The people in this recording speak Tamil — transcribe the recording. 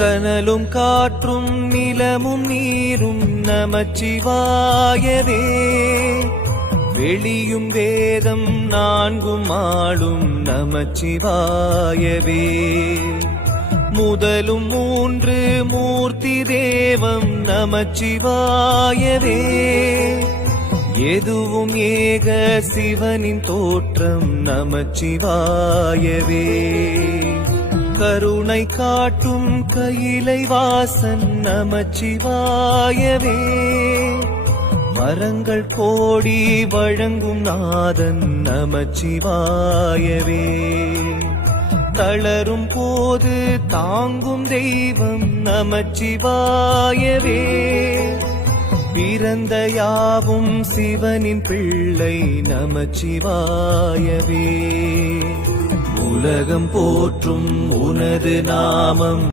கனலும் காற்றும் நிலமும் நீரும் நமச்சிவாயவே. வெளியும் வேதம் நான்கும் ஆளும் நமச்சிவாயவே. முதலும் மூன்று மூர்த்தி தேவம் நமச்சிவாயவே. எதுவும் ஏக சிவனின் தோற்றம் நமச்சிவாயவே. கருணை காட்டும் கையிலை வாசன் நமச்சிவாயவே. மரங்கள் கோடி வழங்கும் நாதன் நமச்சிவாயவே. தளரும் போது தாங்கும் தெய்வம் நமச்சிவாயவே. பிறந்த யாவும் சிவனின் பிள்ளை நமச்சிவாயவே. உலகம் போற்றும் உனது நாமம்